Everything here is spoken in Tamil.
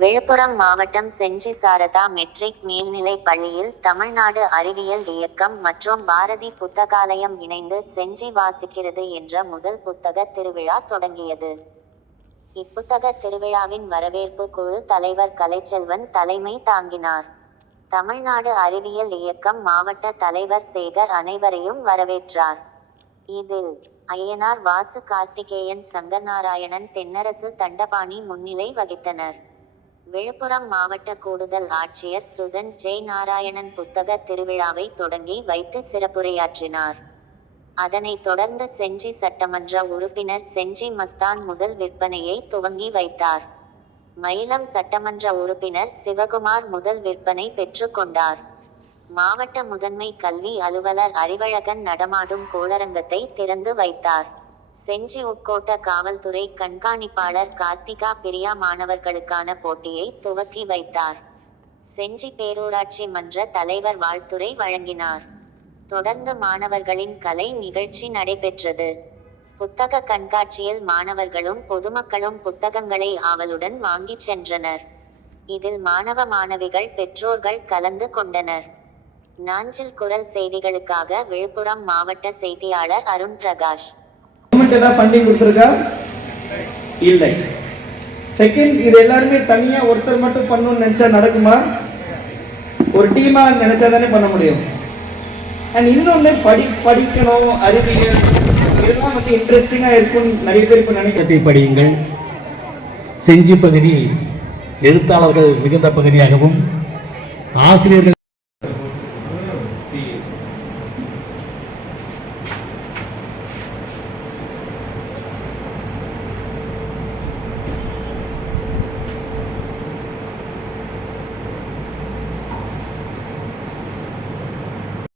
விழுப்புரம் மாவட்டம் செஞ்சி சாரதா மெட்ரிக் மேல்நிலை பள்ளியில் தமிழ்நாடு அறிவியல் இயக்கம் மற்றும் பாரதி புத்தகாலயம் இணைந்து செஞ்சி வாசிக்கிறது என்ற முதல் புத்தக திருவிழா தொடங்கியது. இப்புத்தக திருவிழாவின் வரவேற்பு குழு தலைவர் கலைச்செல்வன் தலைமை தாங்கினார். தமிழ்நாடு அறிவியல் இயக்கம் மாவட்ட தலைவர் சேகர் அனைவரையும் வரவேற்றார். இதில் ஐயனார் வாசு கார்த்திகேயன் சங்கநாராயணன் தென்னரசு தண்டபாணி முன்னிலை வகித்தனர். விழுப்புரம் மாவட்ட கூடுதல் ஆட்சியர் சுதன் ஜெய் நாராயணன் புத்தக திருவிழாவை தொடங்கி வைத்து சிறப்புரையாற்றினார். அதனைத் தொடர்ந்து செஞ்சி சட்டமன்ற உறுப்பினர் செஞ்சி மஸ்தான் முதல் விற்பனையை துவங்கி வைத்தார். மயிலம் சட்டமன்ற உறுப்பினர் சிவகுமார் முதல் விற்பனை பெற்றுக்கொண்டார் மாவட்ட முதன்மை கல்வி அலுவலர் அறிவழகன் நடமாடும் கோளரங்கத்தை திறந்து வைத்தார். செஞ்சி உட்கோட்ட காவல்துறை கண்காணிப்பாளர் கார்த்திகா பிரியா மாணவர்களுக்கான போட்டியை துவக்கி வைத்தார். செஞ்சி பேரூராட்சி மன்ற தலைவர் வாழ்த்துரை வழங்கினார். தொடர்ந்து மாணவர்களின் கலை நிகழ்ச்சி நடைபெற்றது. புத்தக கண்காட்சியில் மாணவர்களும் பொதுமக்களும் புத்தகங்களை ஆவலுடன் வாங்கிச் சென்றனர். இதில் மாணவ மாணவிகள் பெற்றோர்கள் கலந்து கொண்டனர். நாஞ்சில் குரல் செய்திகளுக்காக விழுப்புரம் மாவட்ட செய்தியாளர் அருண் பிரகாஷ் கவர்மெண்ட் ஏதாவது ஃபண்டிங் கொடுத்துருக்கா? இல்லை. செகண்ட் இது எல்லாருமே தனியா ஒருத்தர் மட்டும் பண்ணணும்னு நினைச்சா நடக்குமா? ஒரு டீமா நினச்சா தானே பண்ண முடியும். அண்ட் இன்னொன்று படி படிக்கணும் அறிவியல் இதெல்லாம் வந்து இன்ட்ரெஸ்டிங்காக இருக்கும்னு நிறைய பேர் இப்போ நினைக்கிறதை படியுங்கள். செஞ்சி பகுதி எழுத்தாளர்கள் மிகுந்த பகுதியாகவும் ஆசிரியர்கள்